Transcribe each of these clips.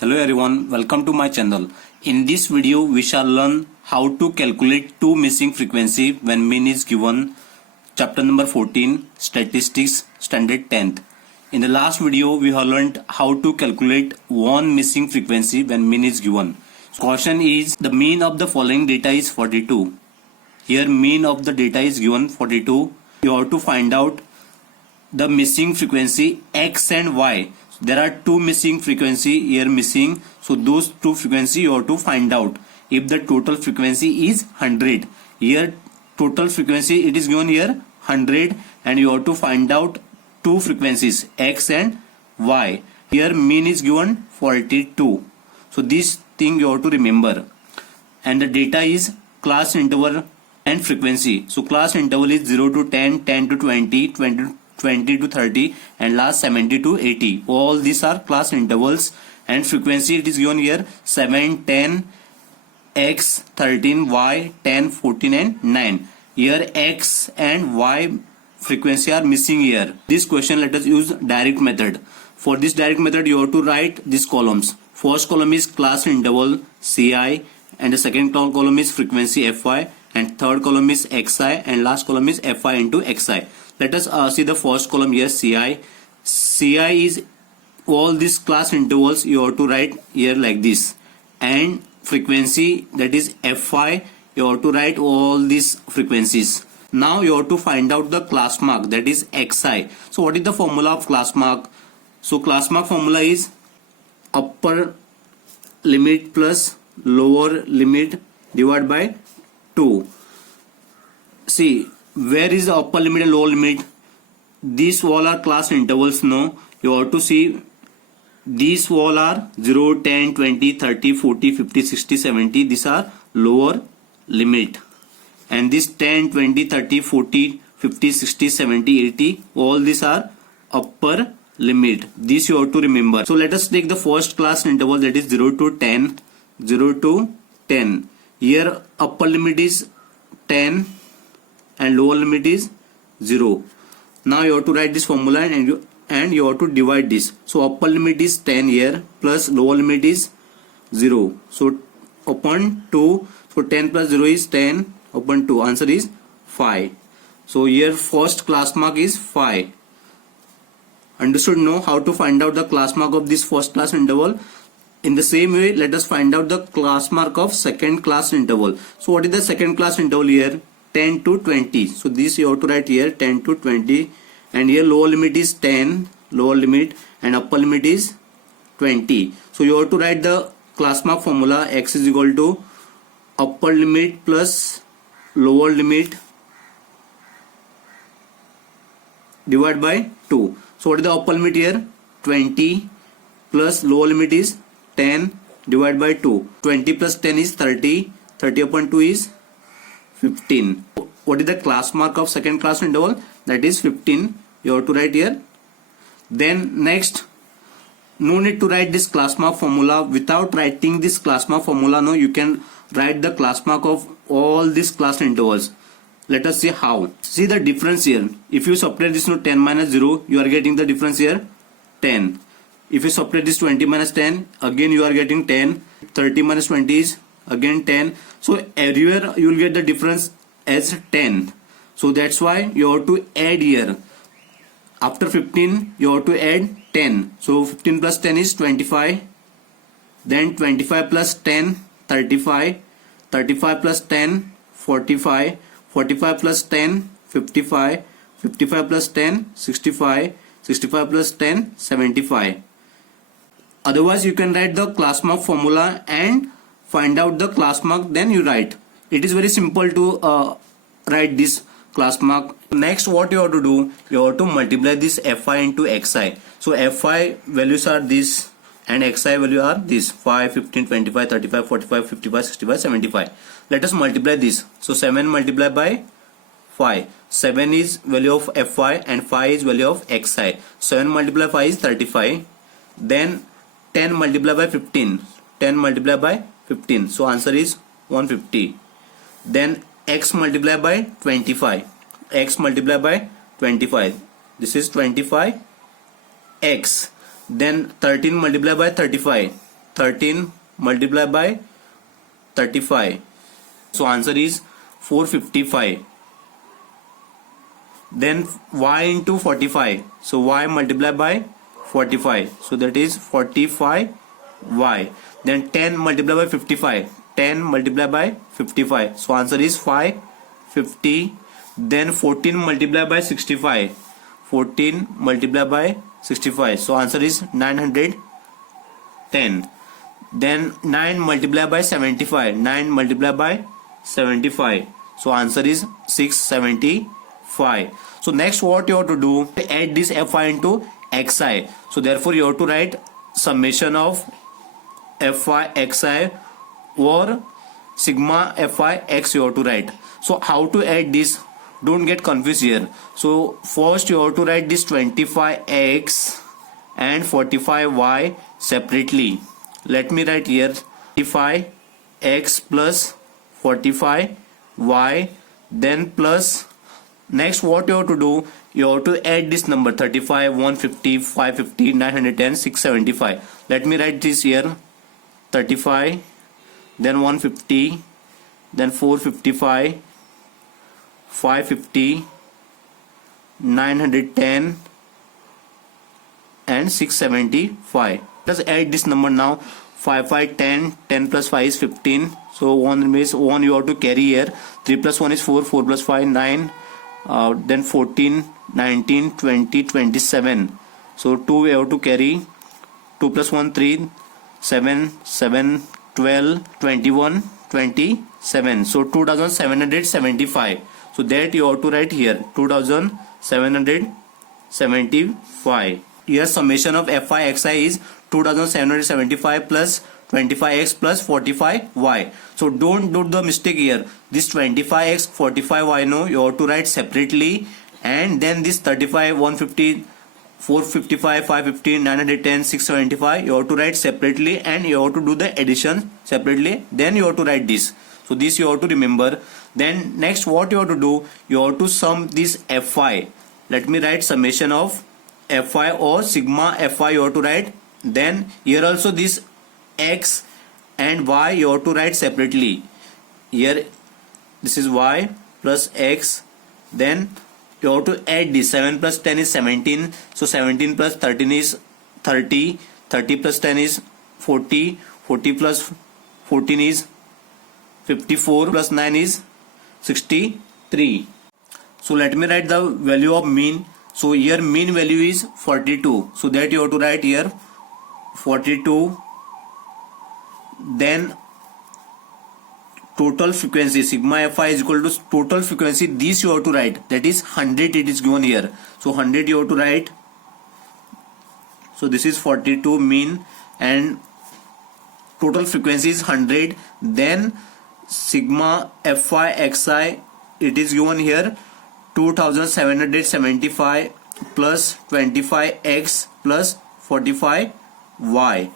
Hello everyone, welcome to my channel. In this video we shall learn how to calculate two missing frequency when mean is given. Chapter number 14, Statistics, Standard 10th. In the last video we have learned how to calculate one missing frequency when mean is given. Question is, the mean of the following data is 42. Here mean of the data is given 42. You have to find out the missing frequency X and Y. There are two missing frequency here missing, so those two frequency you have to find out. If the total frequency is 100, here total frequency it is given here 100, and you have to find out two frequencies X and Y. Here mean is given 42, so this thing you have to remember. And the data is class interval and frequency. So class interval is 0 to 10, 10 to 20, 20 to 30, and last 70 to 80. All these are class intervals, and frequency it is given here 7, 10, X, 13, Y, 10, 14 and 9. Here X and Y frequency are missing here. This question, let us use direct method. For this direct method you have to write these columns. First column is class interval CI, and the second column is frequency FY, and third column is XI, and last column is FI into XI. Let us see the first column here, CI. CI is all these class intervals you have to write here like this, and frequency, that is FI, you have to write all these frequencies. Now you have to find out the class mark, that is XI. So what is the formula of class mark? So class mark formula is upper limit plus lower limit divided by 2. See, where is the upper limit and lower limit? These all are class intervals. No, you have to see these all are 0, 10, 20, 30, 40, 50, 60, 70. These are lower limit, and this 10, 20, 30, 40, 50, 60, 70, 80, all these are upper limit. This you have to remember. So let us take the first class interval, that is 0 to 10. 0 to 10. Here upper limit is 10 and lower limit is 0. Now you have to write this formula, and you have to divide this. So upper limit is 10 here, plus lower limit is 0. So upon 2, so 10 plus 0 is 10, upon 2, answer is 5. So here first class mark is 5. Understood? Know how to find out the class mark of this first class interval. In the same way, let us find out the class mark of second class interval. So what is the second class interval here? 10 to 20. So this you have to write here 10 to 20, and here lower limit is 10, lower limit, and upper limit is 20. So you have to write the class mark formula. X is equal to upper limit plus lower limit divided by 2. So what is the upper limit here? 20 plus lower limit is 10 divided by 2. 20 plus 10 is 30. 30 upon 2 is 15. What is the class mark of second class interval? That is 15. You have to write here. Then next, no need to write this class mark formula. Without writing this class mark formula, no, you can write the class mark of all these class intervals. Let us see how. See the difference here. If you subtract this, no, 10 minus 0, you are getting the difference here 10. If you subtract this 20 minus 10, again you are getting 10. 30 minus 20 is again 10. So everywhere you will get the difference as 10. So that's why you have to add here. After 15 you have to add 10. So 15 plus 10 is 25. Then 25 plus 10, 35. 35 plus 10, 45. 45 plus 10, 55. 55 plus 10, 65. 65 plus 10, 75. Otherwise you can write the class mark formula and find out the class mark, then you write. It is very simple to write this class mark. Next, what you have to do, you have to multiply this Fi into Xi. So Fi values are this and Xi value are this: 5, 15, 25, 35, 45, 55, 65, 75. Let us multiply this. So 7 multiplied by 5. 7 is value of Fi and 5 is value of Xi. 7 multiplied by 5 is 35. Then 10 multiplied by 15. 10 multiplied by 15. So answer is 150. Then X multiplied by 25. X multiplied by 25. This is 25 X. Then 13 multiplied by 35. 13 multiplied by 35. So answer is 455. Then y into 45. So y multiplied by 45. So that is 45y. Then 10 multiplied by 55. 10 multiplied by 55. So answer is 550. Then 14 multiplied by 65. 14 multiplied by 65. So answer is 910. Then 9 multiplied by 75. 9 multiplied by 75. So answer is 675. So next what you have to do, add this fi into xi. So therefore you have to write summation of fi xi or sigma fi x you have to write. So how to add this? Don't get confused here. So first you have to write this 25x and 45y separately. Let me write here 25x plus 45y, then plus next what you have to do, you have to add this number 35, 150, 550, 910, 675. Let me write this here 35, then 150, then 455, 550, 910 and 675. Let's add this number now. 5, 5, 10, 10 plus 5 is 15. So 1 remains, 1 you have to carry here. 3 plus 1 is 4, 4 plus 5, 9. Then 14, 19, 20, 27. So 2 we have to carry. 2 plus 1, 3, 7, 7, 12, 21, 27. So 2775. So that you have to write here 2775. Here summation of fi xi is 2775 plus 25x plus 45y. So don't do the mistake here. This 25x 45y no, you have to write separately, and then this 35 150 455 550 910 675 you have to write separately, and you have to do the addition separately, then you have to write this. So this you have to remember. Then next what you have to do, you have to sum this fi. Let me write summation of fi or sigma fi you have to write. Then here also this x and y you have to write separately. Here this is y plus x, then you have to add this 7 plus 10 is 17. So 17 plus 13 is 30. 30 plus 10 is 40. 40 plus 14 is 54 plus 9 is 63. So let me write the value of mean. So here mean value is 42. So that you have to write here 42. Then total frequency sigma fi is equal to total frequency. This you have to write, that is 100. It is given here. So 100 you have to write. So this is 42 mean and total frequency is 100. Then sigma fi xi, it is given here 2775 plus 25x plus 45y.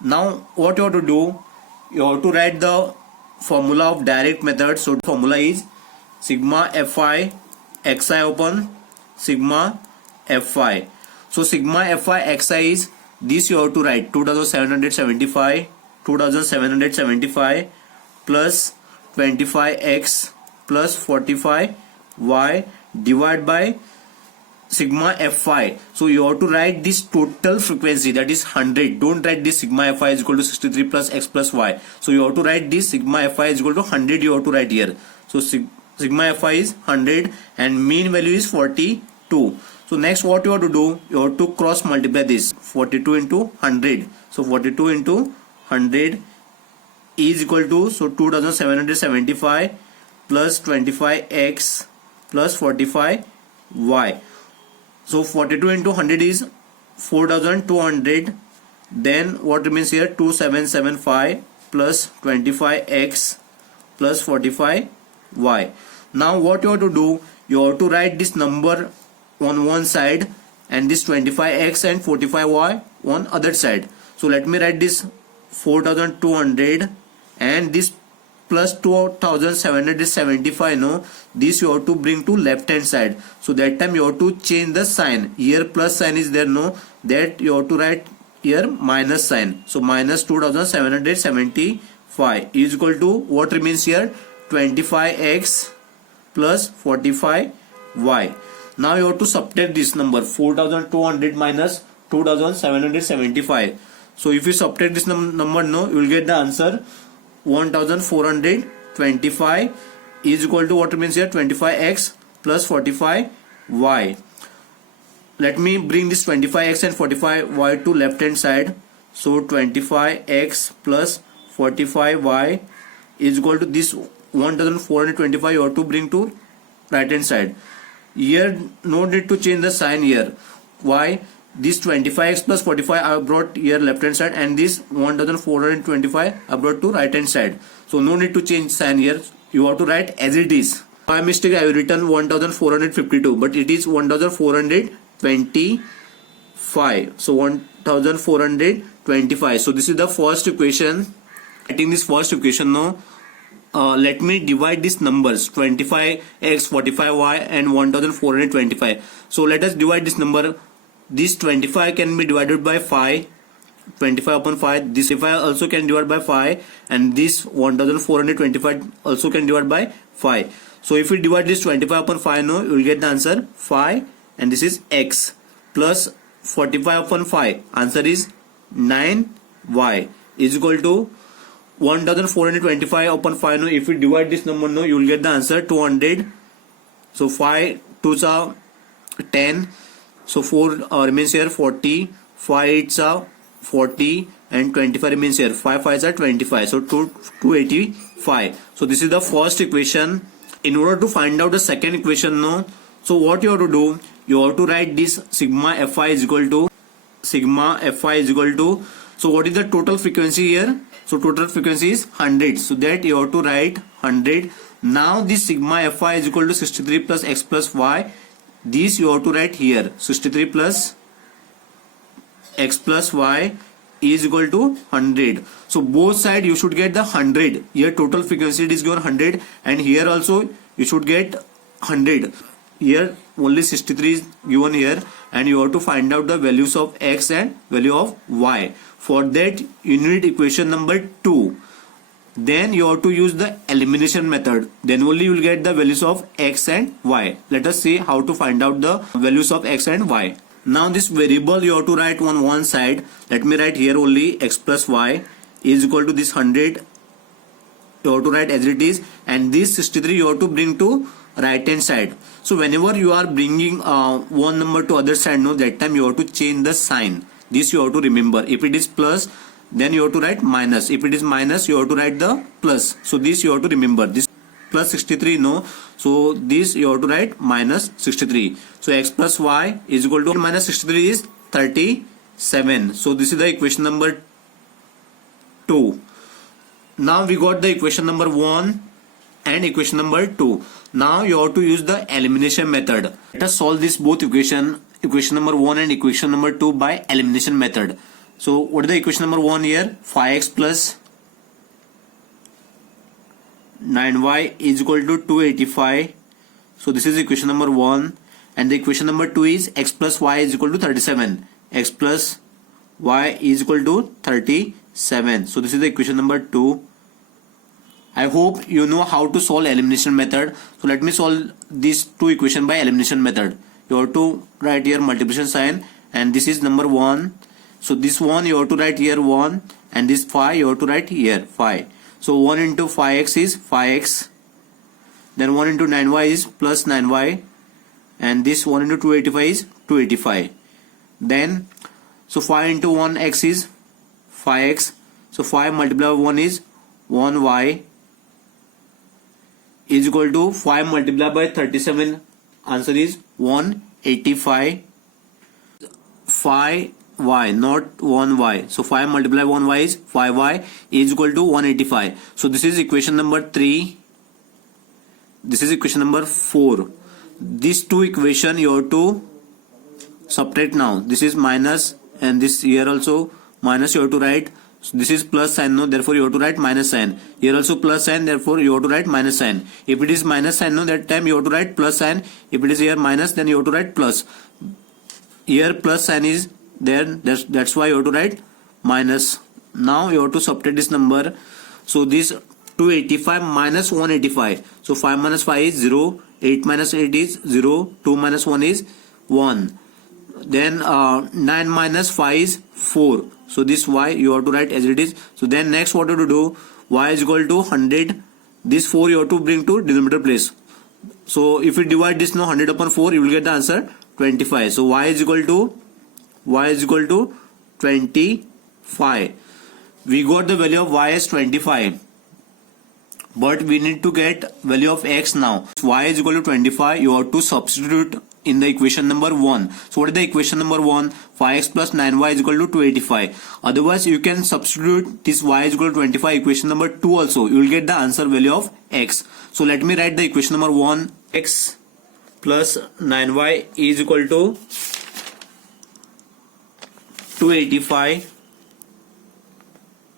Now what you have to do, you have to write the formula of direct method. So formula is sigma fi xi upon sigma fi. So sigma fi xi is this you have to write 2775 plus 25x plus 45y divided by sigma fi. So you have to write this total frequency, that is 100. Don't write this sigma fi is equal to 63 plus x plus y. So you have to write this sigma fi is equal to 100. You have to write here. So sigma fi is 100 and mean value is 42. So next what you have to do, you have to cross multiply this 42 into 100. So 42 into 100 is equal to, so 2775 plus 25x plus 45y. So 42 into 100 is 4200. Then what remains here, 2775 plus 25x plus 45y. Now what you have to do, you have to write this number on one side and this 25x and 45y on other side. So let me write this 4200 and this plus 2775. No, this you have to bring to left hand side. So that time you have to change the sign. Here plus sign is there, no, that you have to write here minus sign. So minus 2775 is equal to what remains here, 25x plus 45y. Now you have to subtract this number, 4200 minus 2775. So if you subtract this number, no, you will get the answer 1425 is equal to what remains here, 25x plus 45y. Let me bring this 25x and 45y to left hand side. So 25x plus 45y is equal to this 1425 you have to bring to right hand side. Here no need to change the sign here. Why? This 25x plus 45 I have brought here left hand side, and this 1425 I brought to right hand side. So no need to change sign here. You have to write as it is. By mistake I have written 1452, but it is 1425. So 1425. So this is the first equation. Writing this first equation now. Let me divide these numbers, 25x, 45y and 1425. So let us divide this number. This 25 can be divided by 5, 25 upon 5. This 5 also can divide by 5, and this 1425 also can divide by 5. So if we divide this 25 upon 5 now, you will get the answer 5, and this is x, plus 45 upon 5, answer is 9y is equal to 1425 upon 5 now. If we divide this number now, you will get the answer 200. So 5 2s are 10. So 4 remains here 40, 5 8s are 40, and 25 remains here. 5 5s are 25. So 285. So this is the first equation. In order to find out the second equation now, so what you have to do, you have to write this sigma fi is equal to so what is the total frequency here? So total frequency is 100. So that you have to write 100. Now this sigma fi is equal to 63 plus x plus y. This you have to write here, 63 plus x plus y is equal to 100. So both side you should get the 100. Here total frequency is given 100, and here also you should get 100. Here only 63 is given here, and you have to find out the values of x and value of y. For that you need equation number 2. Then you have to use the elimination method. Then only you will get the values of x and y. Let us see how to find out the values of x and y. Now this variable you have to write on one side. Let me write here only x plus y is equal to this 100. You have to write as it is, and this 63 you have to bring to right hand side. So whenever you are bringing one number to other side, no, that time you have to change the sign. This you have to remember. If it is plus, then you have to write minus. If it is minus, you have to write the plus. So this you have to remember. This plus 63, no. So this you have to write minus 63. So x plus y is equal to minus 63 is 37. So this is the equation number 2. Now we got the equation number 1 and equation number 2. Now you have to use the elimination method. Let us solve this both equation number 1 and equation number 2 by elimination method. So what is the equation number 1 here? 5x plus 9y is equal to 285. So this is equation number 1, and the equation number 2 is x plus y is equal to 37. X plus y is equal to 37. So this is the equation number 2. I hope you know how to solve elimination method. So let me solve these two equations by elimination method. You have to write here multiplication sign, and this is number 1. So this 1 you have to write here 1, and this 5 you have to write here 5. So 1 into 5x is 5x. Then 1 into 9y is plus 9y, and this 1 into 285 is 285. Then so 5 into 1x is 5x. So 5 multiplied by 1 is 1y is equal to 5 multiplied by 37. Answer is 185. 5y, not 1y. So 5 multiplied by 1y is 5y is equal to 185. So this is equation number 3. This is equation number 4. These two equation you have to subtract now. This is minus, and this here also minus you have to write. So this is plus sign, no, therefore you have to write minus sign. Here also plus sign, therefore you have to write minus sign. If it is minus sign, no, that time you have to write plus sign. If it is here minus, then you have to write plus. Here plus sign is then that's why you have to write minus. Now you have to subtract this number. So this 285 minus 185. So 5 minus 5 is 0. 8 minus 8 is 0. 2 minus 1 is 1. Then 9 minus 5 is 4. So this y you have to write as it is. So then next what you have to do, y is equal to 100. This 4 you have to bring to denominator place. So if you divide this now 100 upon 4, you will get the answer 25. So y is equal to 25. We got the value of y as 25, but we need to get value of x now. Y is equal to 25. You have to substitute in the equation number 1. So what is the equation number 1? 5x plus 9y is equal to 285. Otherwise you can substitute this y is equal to 25 equation number 2 also. You will get the answer value of x. So let me write the equation number 1. X plus 9y is equal to 285.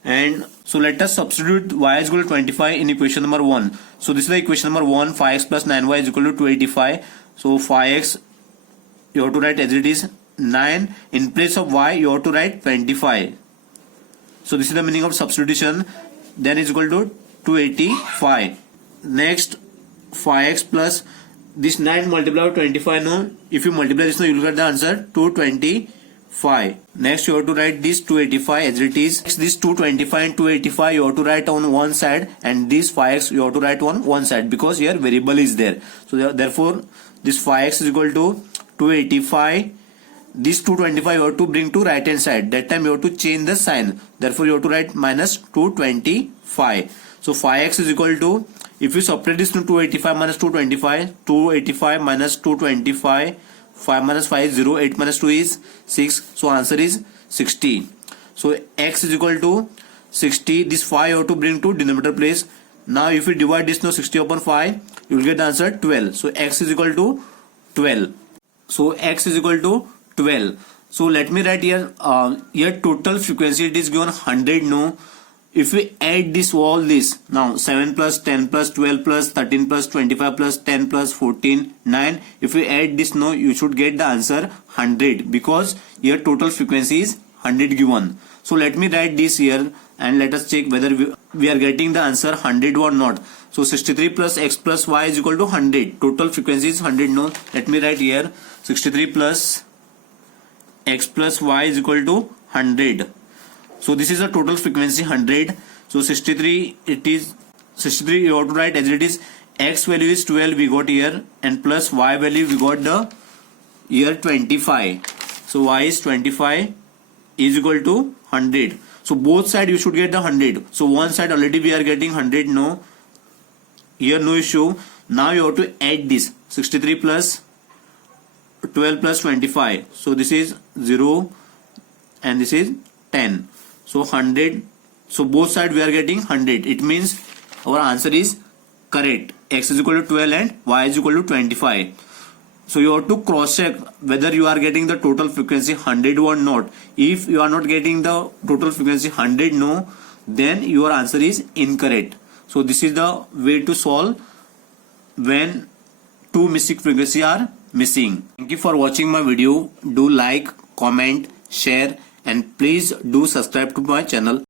And so let us substitute y is equal to 25 in equation number 1. So this is the equation number 1. 5x plus 9y is equal to 285. So 5x you have to write as it is 9. In place of y you have to write 25. So this is the meaning of substitution. Then is equal to 285. Next 5x plus this 9 multiplied by 25 no. If you multiply this no, you will get the answer 225. Next you have to write this 285 as it is. This 225 and 285 you have to write on one side, and this 5x you have to write on one side because here variable is there. So therefore this 5x is equal to 285. This 225 you have to bring to right hand side. That time you have to change the sign. Therefore you have to write minus 225. So 5x is equal to, if you separate this to 285 minus 225, 285 minus 225, 5 minus 5 is 0, 8 minus 2 is 6. So answer is 60. So x is equal to 60. This 5 you have to bring to denominator place. Now if you divide this now 60 upon 5, you will get the answer 12. So x is equal to 12. So x is equal to 12. So let me write here, here total frequency it is given 100 no. If we add this all this now 7 plus 10 plus 12 plus 13 plus 25 plus 10 plus 14 9, if we add this no, you should get the answer 100 because here total frequency is 100 given. So let me write this here and let us check whether we are getting the answer 100 or not. So 63 plus x plus y is equal to 100. Total frequency is 100 no. Let me write here 63 plus x plus y is equal to 100. So this is a total frequency 100. So 63 it is 63 you have to write as it is. X value is 12 we got here, and plus y value we got the here 25. So y is 25 is equal to 100. So both side you should get the 100. So one side already we are getting 100 no. Here no issue. Now you have to add this 63 plus 12 plus 25. So this is 0 and this is 10. So 100. So both side we are getting 100. It means our answer is correct. X is equal to 12 and y is equal to 25. So you have to cross check whether you are getting the total frequency 100 or not. If you are not getting the total frequency 100 no, then your answer is incorrect. So this is the way to solve when two missing frequencies are missing. Thank you for watching my video. Do like, comment, share, and please do subscribe to my channel.